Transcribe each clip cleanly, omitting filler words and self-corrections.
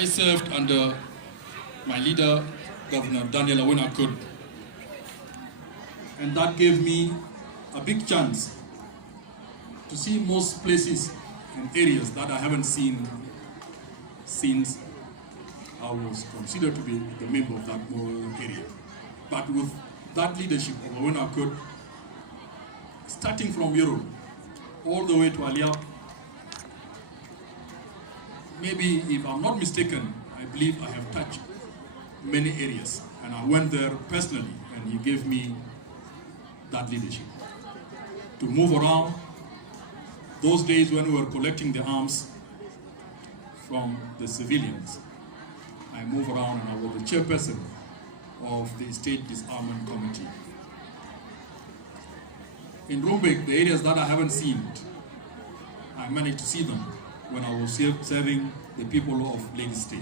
I served under my leader, Governor Daniel Awan Guol, and that gave me a big chance to see most places and areas that I haven't seen since I was considered to be the member of that area. But with that leadership of Awan Guol, starting from Europe all the way to Aliap, maybe if I'm not mistaken, I believe I have touched many areas, and I went there personally, and he gave me that leadership to move around. Those days when we were collecting the arms from the civilians, I moved around and I was the chairperson of the State Disarmament Committee. In Rumbek, the areas that I haven't seen, I managed to see them when I was serving the people of Lake State.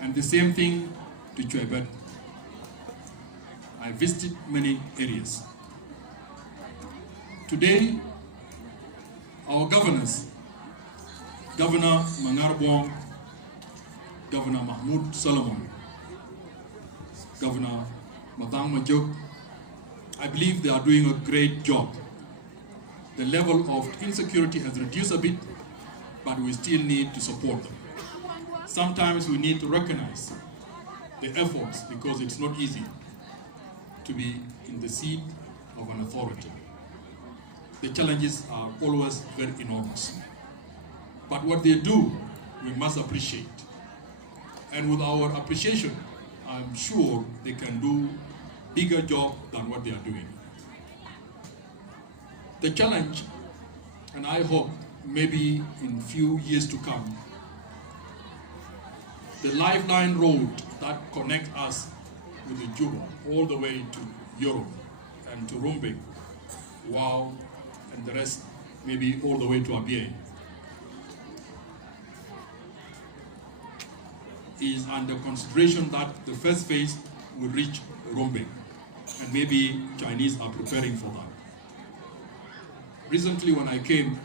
And the same thing to Chuebet. I visited many areas. Today, our governors, Governor Mangarboang, Governor Mahmoud Solomon, Governor Matang Majuk, I believe they are doing a great job. The level of insecurity has reduced a bit, but we still need to support them. Sometimes we need to recognize the efforts because it's not easy to be in the seat of an authority. The challenges are always very enormous. But what they do, we must appreciate. And with our appreciation, I'm sure they can do bigger job than what they are doing. The challenge, and I hope maybe in few years to come, the lifeline road that connects us with the Juba all the way to Europe and to Rumbek, Wow, and the rest maybe all the way to Abia, is under consideration that the first phase will reach Rumbek, and maybe Chinese are preparing for that. Recently when I came,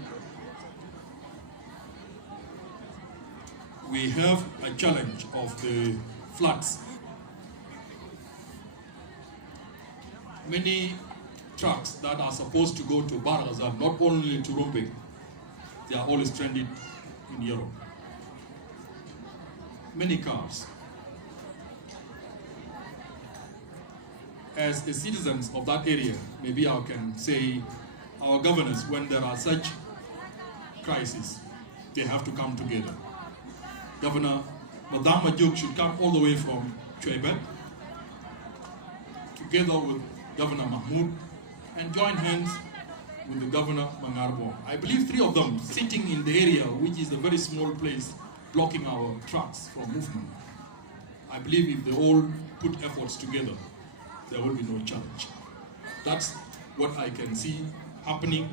we have a challenge of the floods. Many trucks that are supposed to go to Barazan, not only to Rumbek, they are all stranded in Europe. Many cars. As the citizens of that area, maybe I can say our governors, when there are such crises, they have to come together. Governor Madam Majuk should come all the way from Chuebet, together with Governor Mahmoud, and join hands with the Governor Mangarboang. I believe three of them sitting in the area, which is a very small place, blocking our trucks from movement. I believe if they all put efforts together, there will be no challenge. That's what I can see happening,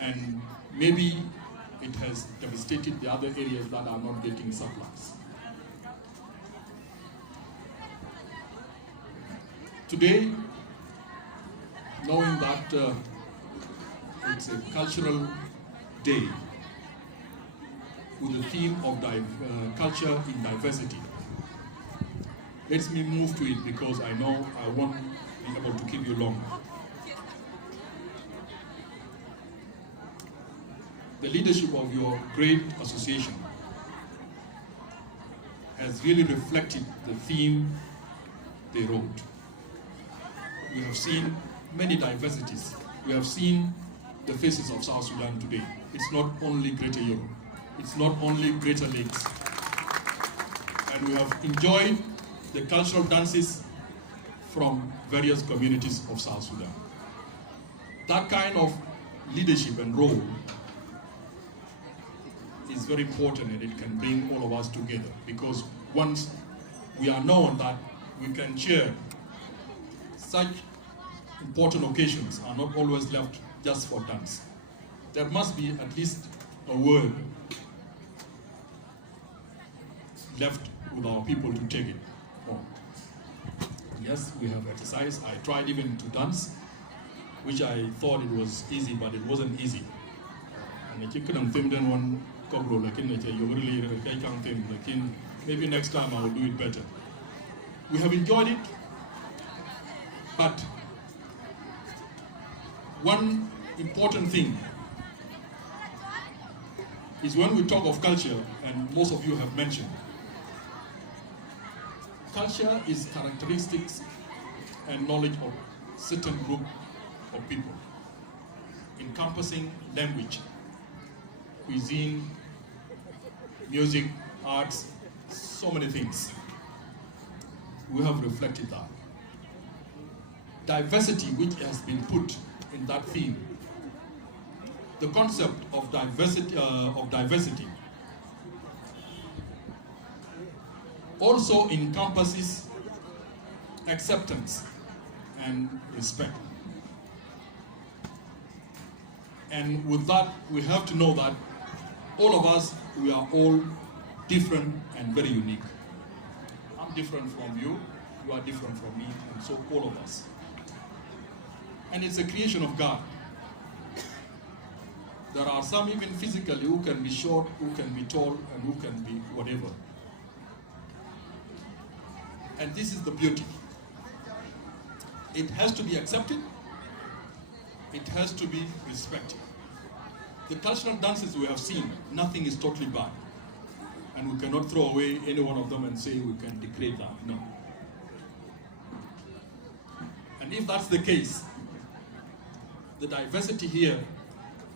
and maybe it has devastated the other areas that are not getting supplies. Today, knowing that it's a cultural day with the theme of culture in diversity, let me move to it because I know I won't be able to keep you long. The leadership of your great association has really reflected the theme they wrote. We have seen many diversities. We have seen the faces of South Sudan today. It's not only Greater Europe. It's not only Greater Lakes. And we have enjoyed the cultural dances from various communities of South Sudan. That kind of leadership and role is very important, and it can bring all of us together, because once we are known that we can share, such important occasions are not always left just for dance. There must be at least a word left with our people to take it home. Yes, we have exercised. I tried even to dance, which I thought it was easy, but it wasn't easy. And I couldn't film them one maybe next time I will do it better. We have enjoyed it, but one important thing is when we talk of culture, and most of you have mentioned, culture is characteristics and knowledge of certain group of people, encompassing language, cuisine, music, arts, so many things. We have reflected that. Diversity, which has been put in that theme, the concept of diversity also encompasses acceptance and respect. And with that, we have to know that all of us, we are all different and very unique. I'm different from you, you are different from me, and so all of us. And it's a creation of God. There are some even physically who can be short, who can be tall, and who can be whatever. And this is the beauty. It has to be accepted. It has to be respected. The cultural dances we have seen, nothing is totally bad. And we cannot throw away any one of them and say we can degrade that. No. And if that's the case, the diversity here,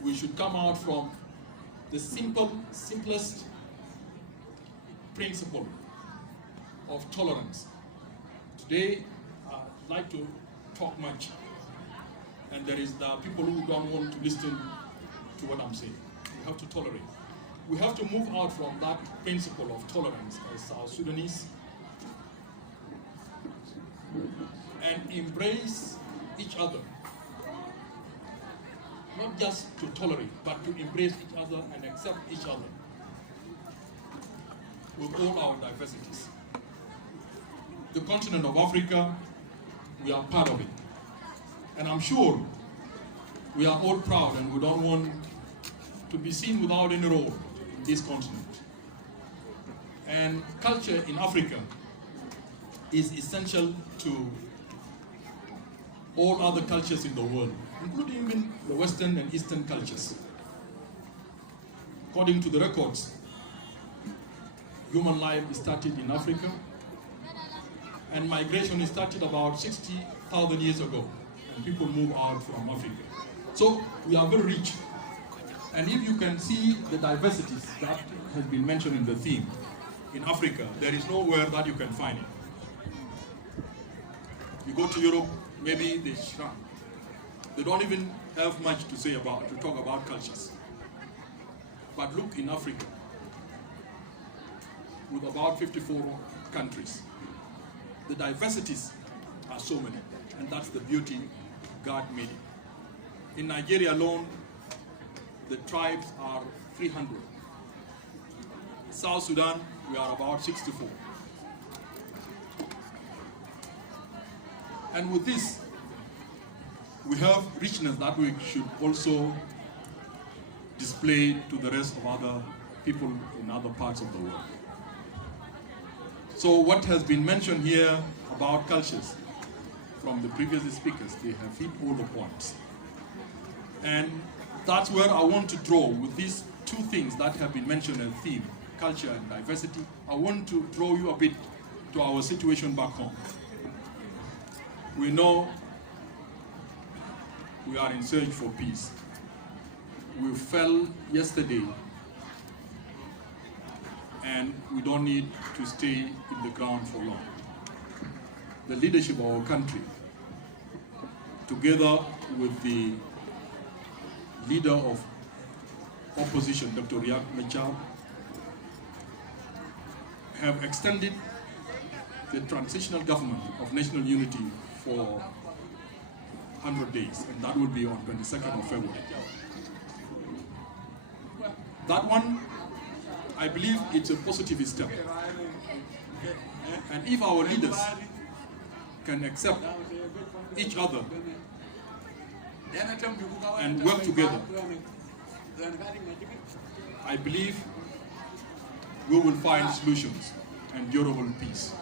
we should come out from the simplest principle of tolerance. Today, I'd like to talk much, and there is the people who don't want to listen to what I'm saying. We have to tolerate. We have to move out from that principle of tolerance as South Sudanese and embrace each other. Not just to tolerate, but to embrace each other and accept each other with all our diversities. The continent of Africa, we are part of it. And I'm sure we are all proud and we don't want to be seen without any role in this continent. And culture in Africa is essential to all other cultures in the world, including even the Western and Eastern cultures. According to the records, human life started in Africa, and migration started about 60,000 years ago, and people moved out from Africa. So we are very rich. And if you can see the diversities that has been mentioned in the theme, in Africa, there is nowhere that you can find it. You go to Europe, maybe they shrunk. They don't even have much to say about, to talk about cultures. But look in Africa, with about 54 countries, the diversities are so many, and that's the beauty God made it. In Nigeria alone, the tribes are 300. South Sudan, we are about 64. And with this, we have richness that we should also display to the rest of other people in other parts of the world. So what has been mentioned here about cultures from the previous speakers, they have hit all the points. And that's where I want to draw with these two things that have been mentioned as theme, culture and diversity. I want to draw you a bit to our situation back home. We know we are in search for peace. We fell yesterday, and we don't need to stay in the ground for long. The leadership of our country, together with the leader of opposition, Dr. Riak Machar, have extended the transitional government of national unity for 100 days, and that will be on 22nd of February. That one, I believe it's a positive step. And if our leaders can accept each other and work together, I believe we will find solutions and durable peace.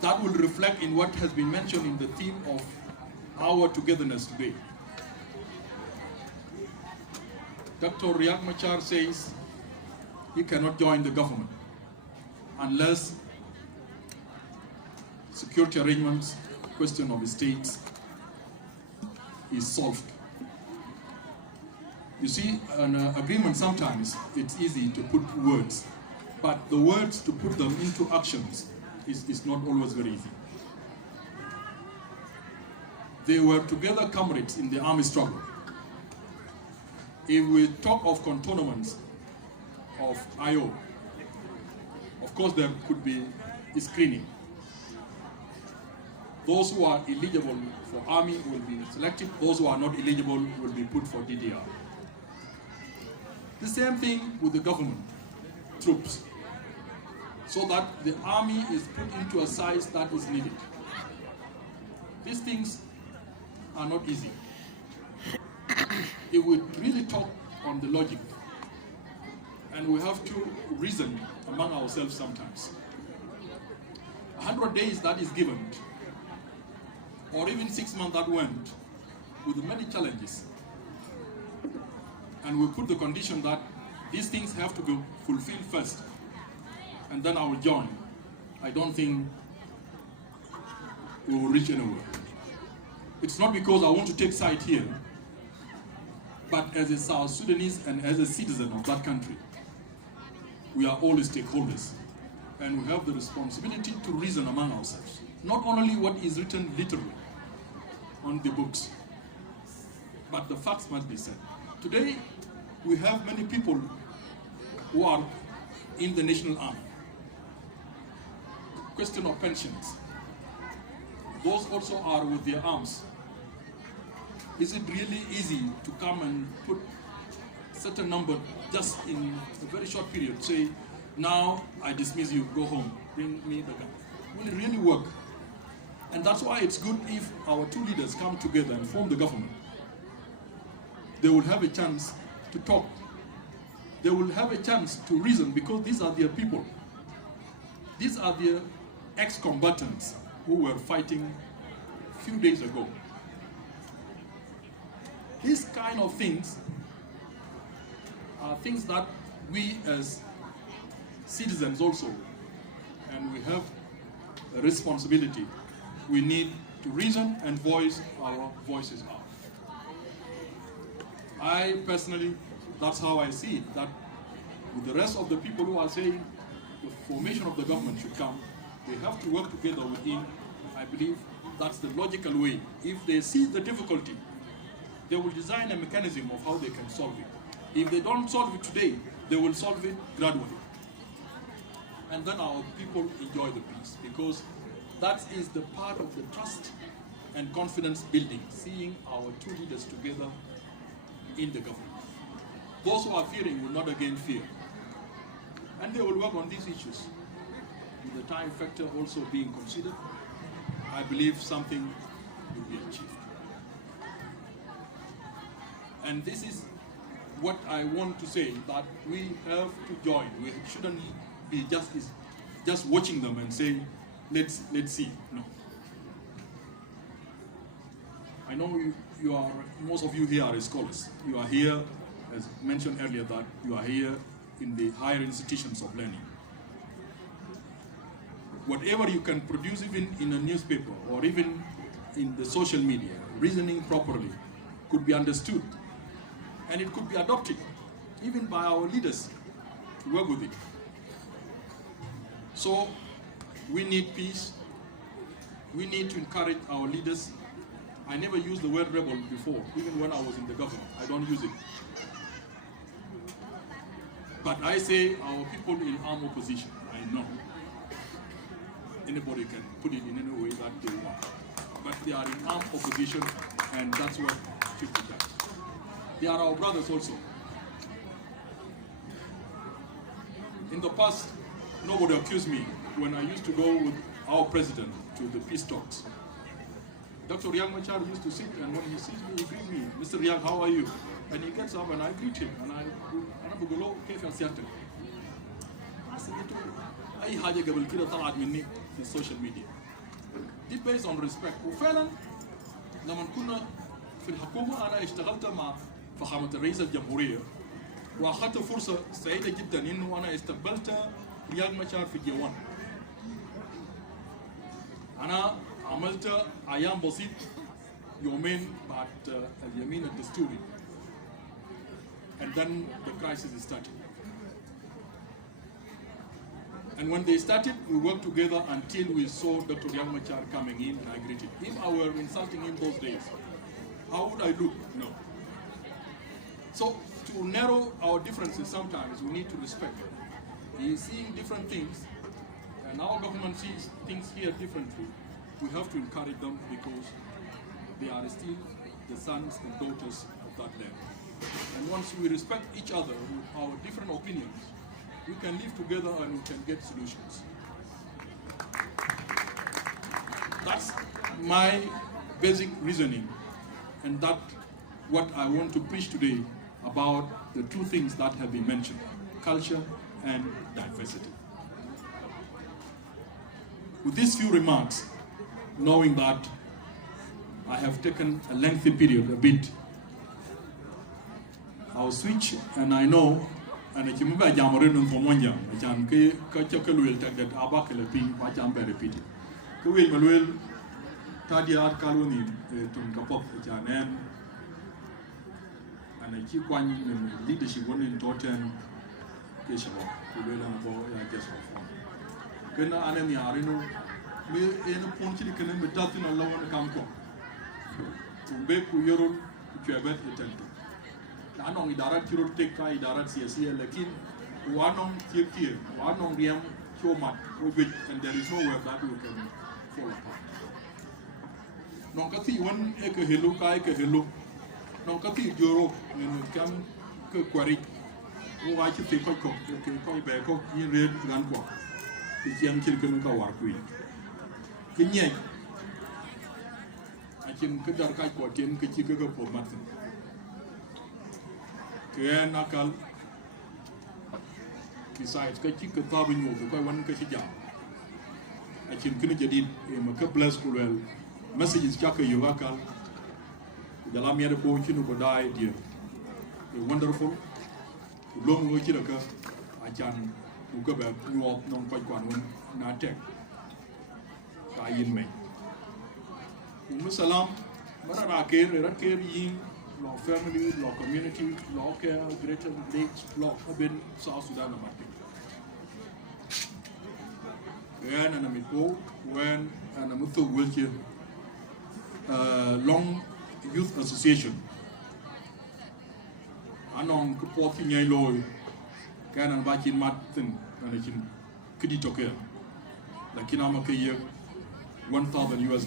That will reflect in what has been mentioned in the theme of our togetherness today. Dr. Riak Machar says he cannot join the government unless security arrangements, question of states is solved. You see, an agreement sometimes it's easy to put words, but the words to put them into actions is not always very easy. They were together comrades in the army struggle. If we talk of cantonments of IO, of course there could be screening. Those who are eligible for army will be selected. Those who are not eligible will be put for DDR. The same thing with the government troops, so that the army is put into a size that is needed. These things are not easy. If we really talk on the logic, and we have to reason among ourselves sometimes, 100 days that is given, or even 6 months that went, with many challenges, and we put the condition that these things have to be fulfilled first, and then I will join, I don't think we will reach anywhere. It's not because I want to take side here, but as a South Sudanese and as a citizen of that country, we are all stakeholders, and we have the responsibility to reason among ourselves. Not only what is written literally on the books, but the facts must be said. Today, we have many people who are in the National Army. Question of pensions. Those also are with their arms. Is it really easy to come and put certain number just in a very short period, say, now I dismiss you, go home, bring me the gun? Will it really work? And that's why it's good if our two leaders come together and form the government. They will have a chance to talk. They will have a chance to reason, because these are their people. These are their ex-combatants who were fighting a few days ago. These kind of things are things that we as citizens also, and we have a responsibility, we need to reason and voice our voices out. I personally, that's how I see it, that with the rest of the people who are saying the formation of the government should come, they have to work together within. I believe that's the logical way. If they see the difficulty, they will design a mechanism of how they can solve it. If they don't solve it today, they will solve it gradually. And then our people enjoy the peace, because that is the part of the trust and confidence building, seeing our two leaders together in the government. Those who are fearing will not again fear. And they will work on these issues. With the time factor also being considered, I believe something will be achieved. And this is what I want to say, that we have to join. We shouldn't be just watching them and saying, let's see. No. I know you are, most of you here are scholars. You are here, as mentioned earlier, that you are here in the higher institutions of learning. Whatever you can produce, even in a newspaper or even in the social media, reasoning properly, could be understood. And it could be adopted, even by our leaders, to work with it. So, we need peace. We need to encourage our leaders. I never used the word rebel before, even when I was in the government. I don't use it. But I say our people in armed opposition. I know. Anybody can put it in any way that they want. But they are in armed opposition, and that's what should be done. They are our brothers also. In the past, nobody accused me when I used to go with our president to the peace talks. Dr. Riak Machar used to sit, and when he sees me, he greets me, Mr. Riak, how are you? And he gets up and I greet him and I بقول كيف سيادتك؟ حسيته أي حاجة قبل كده طلعت مني في السوشيال ميديا. دي based on respect. وفعلا لما كنا في الحكومة أنا اشتغلت مع فخامة الرئيس الجمهورية وأخذت فرصة سعيدة جدا إنه أنا استقبلت رياق مشار في جوان. أنا عملت أيام بسيط يومين بعد اليمين الدستوري. And then the crisis started. And when they started, we worked together until we saw Dr. Riak Machar coming in and I greeted him. If I were insulting him those days, how would I look? No. So to narrow our differences sometimes, we need to respect him. He is seeing different things, and our government sees things here differently. We have to encourage them because they are still the sons and daughters of that land. And once we respect each other with our different opinions, we can live together and we can get solutions. That's my basic reasoning, and that's what I want to preach today about the two things that have been mentioned, culture and diversity. With these few remarks, knowing that I have taken a lengthy period, a bit, I'll switch, and I know, and I remember Jamarin from one young, I can will take that Abakal ping, but I'm very repeated. Kuil Malual, Tadia Kaluni, Tunkapop, Janan, and I keep one leadership one in Totten, Keshawa, Kuela, I guess of one. Gana Anami Arino, me in a punchy can be nothing alone on the campo. Tumbeku Yoro, Kuabet, the Anong idarat kiro teka idarat sia-sia lakin wanong kir wanong riam chomat ubit, and there is nowhere that we can fall apart. Nong kati wan eke hello kai ke hello nong kati joro ngen kam ke kwari wo wa chi te ko ke ko be ko yin red gan kwa ti chiam chil ke ka war kui ke nye a chin ke dar kai ko tien ke chi ke po mat Kaya nakal, besides, kaya chika tabi nyo, kaya wan kaya siya. I can kena jadi maka bless kulel messages chaka yugakal. Dalam yada po chino ko dai dia. Wonderful. Long go chira ka ajan uga ba nyo nong koi kwan wan na tek. Kayin me. Salam, marara ker yin. Law family, law community, law care, greater lakes, law urban South Sudan Amatik. When and Amiko, when and Amuthu Wilkie, Long Youth Association. Anong Kupoti Nyai can and Bakin Martin and a kin Kiditoker. The Kinamaka year $1,000 US.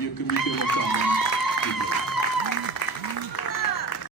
You can make a